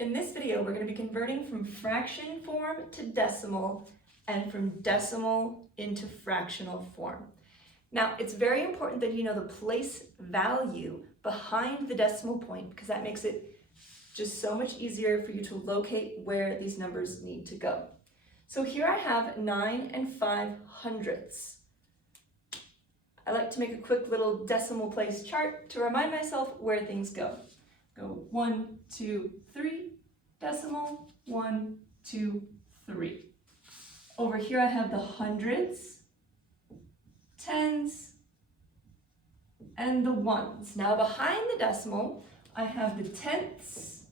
In this video, we're going to be converting from fraction form to decimal and from decimal into fractional form. Now, it's very important that you know the place value behind the decimal point because that makes it just so much easier for you to locate where these numbers need to go. So here I have 9 5/100ths. I like to make a quick little decimal place chart to remind myself where things go. Go 1, 2, 3, decimal, 1, 2, 3. Over here I have the hundreds, tens, and the ones. Now behind the decimal, I have the tenths,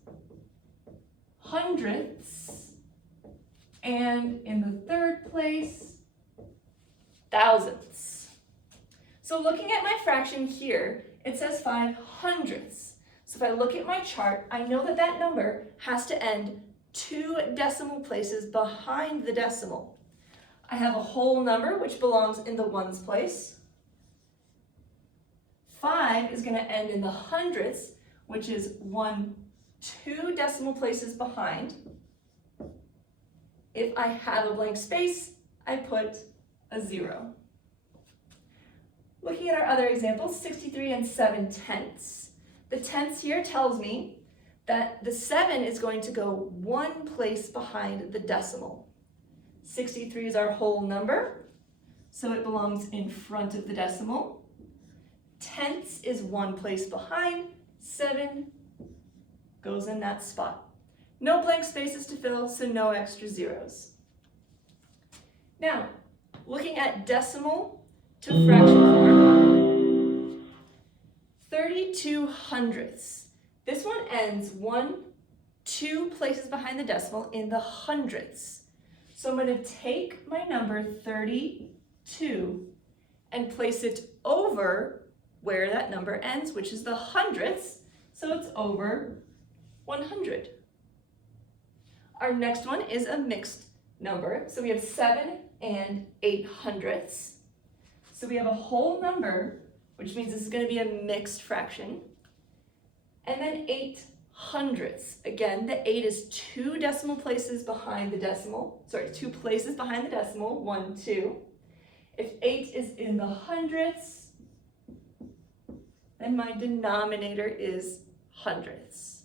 hundredths, and in the third place, thousandths. So looking at my fraction here, it says 5/100ths. So if I look at my chart, I know that that number has to end 2 decimal places behind the decimal. I have a whole number which belongs in the ones place. 5 is going to end in the hundredths, which is 2 decimal places behind. If I have a blank space, I put a 0. Looking at our other examples, 63 7/10. The tenths here tells me that the 7 is going to go 1 place behind the decimal. 63 is our whole number, so it belongs in front of the decimal. Tenths is 1 place behind, 7 goes in that spot. No blank spaces to fill, so no extra zeros. Now, looking at decimal to fraction form, 32/100ths. This one ends 2 places behind the decimal in the hundredths. So I'm going to take my number 32 and place it over where that number ends, which is the hundredths, so it's over 100. Our next one is a mixed number, so we have 7 8/100ths. So we have a whole number, which means this is going to be a mixed fraction. And then 8/100ths. Again, the 8 is 2 decimal places behind the decimal. 2 places behind the decimal, 1, 2. If 8 is in the hundredths, then my denominator is hundredths.